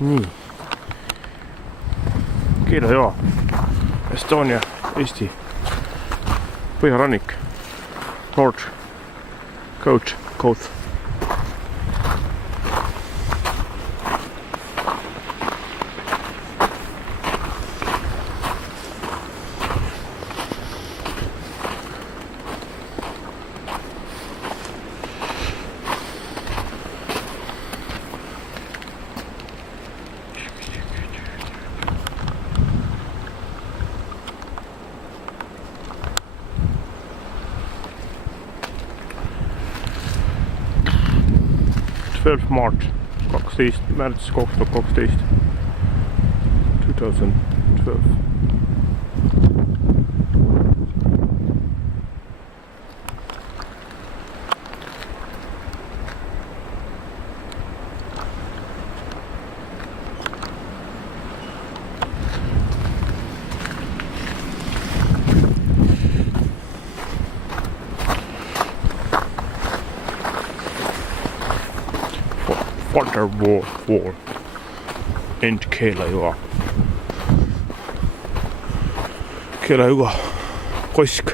nii. Keelajoa, Estonia, Eesti, põhjarannik, North Coast. March 12 märts 2012 2012 Waterfall and Keelajoa. Keelajoa kosk.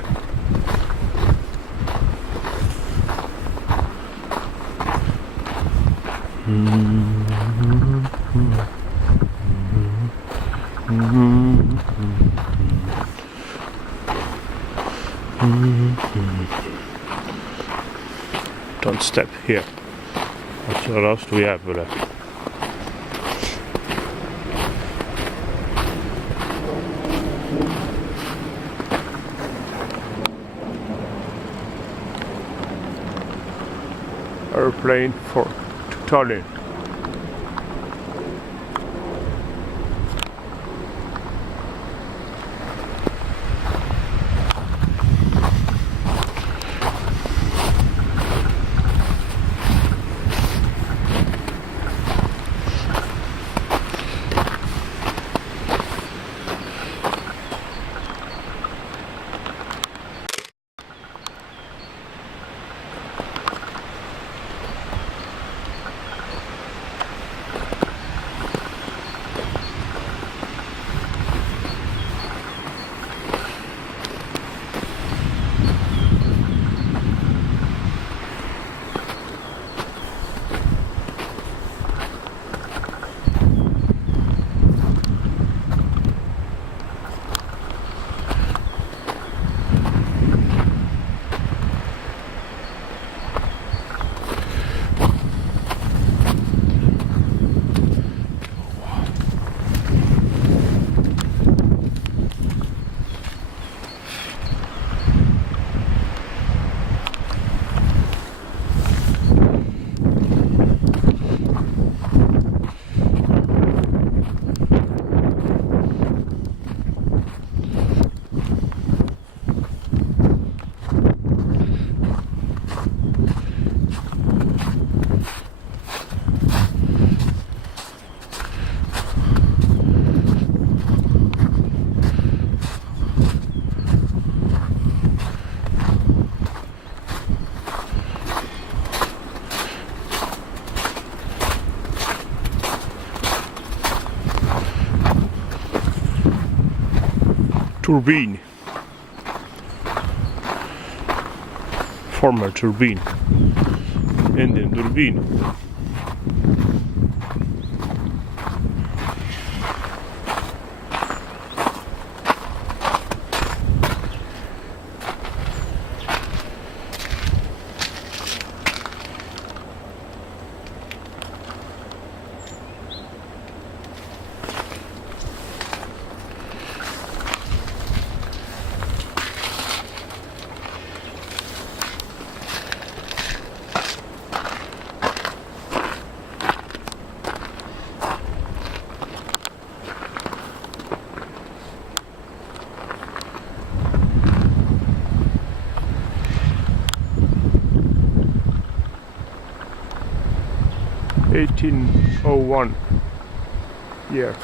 Don't step here. Seal astu jääb üle. Airplane for Tallinn. Turbine. Former turbine. Endine turbiin. (1801) year.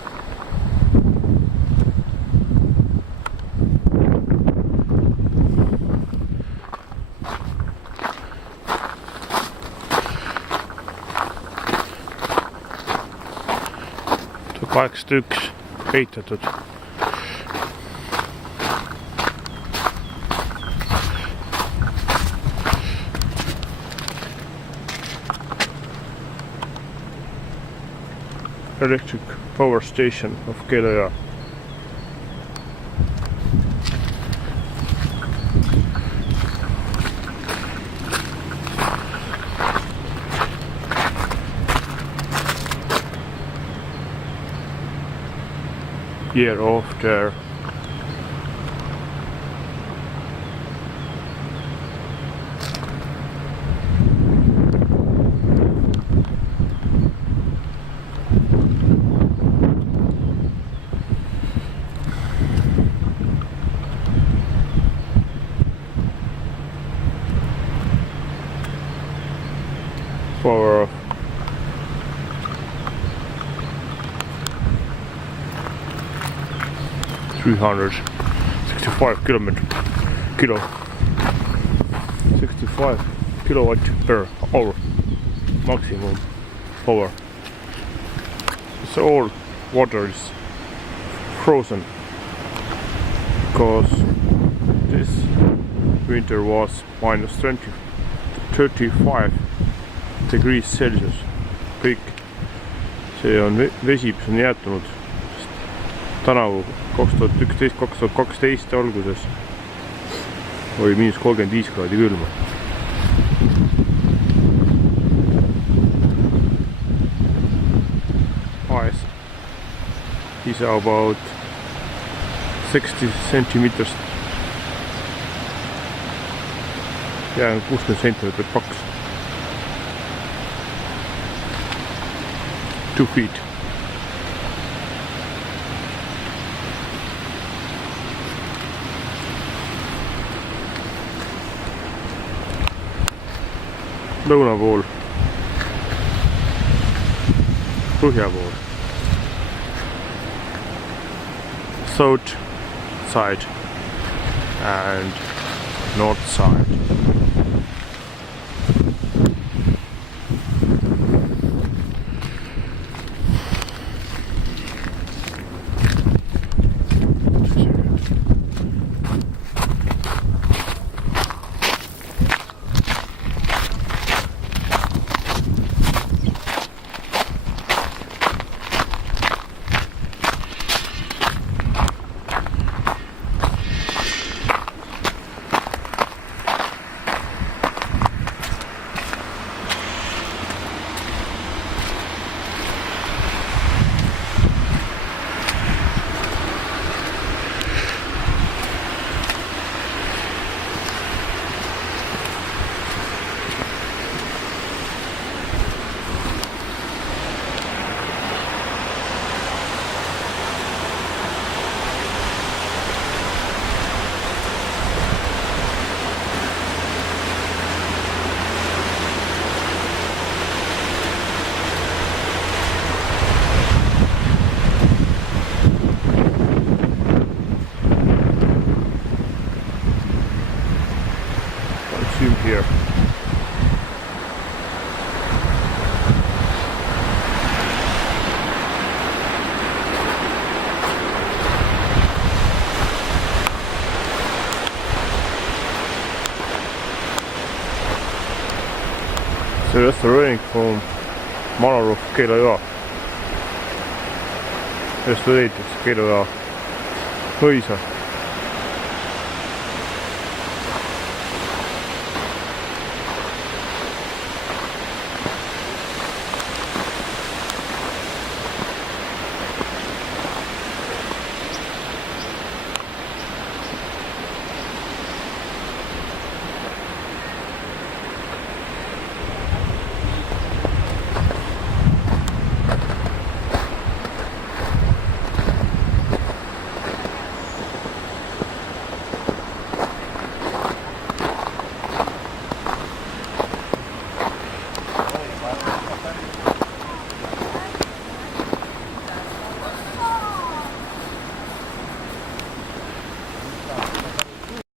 81 ehitatud. Electric power station of Keila. Year after for 365 65 kilowatt per hour maximum power. So all water is frozen because this winter was minus 35 degrees Celsius. Kõik see on vesi, mis on jäätunud tänavu 2011-2012 alguses oli miinus 35 kraadi külma. Ice is about 60 centimeters ja 60 centimeetrit paks. 2 feet. Lõuna pool, põhja pool, south side and north side. Here. So that's the rain from Manor of Keila. Restaureeritakse Keila mõisa.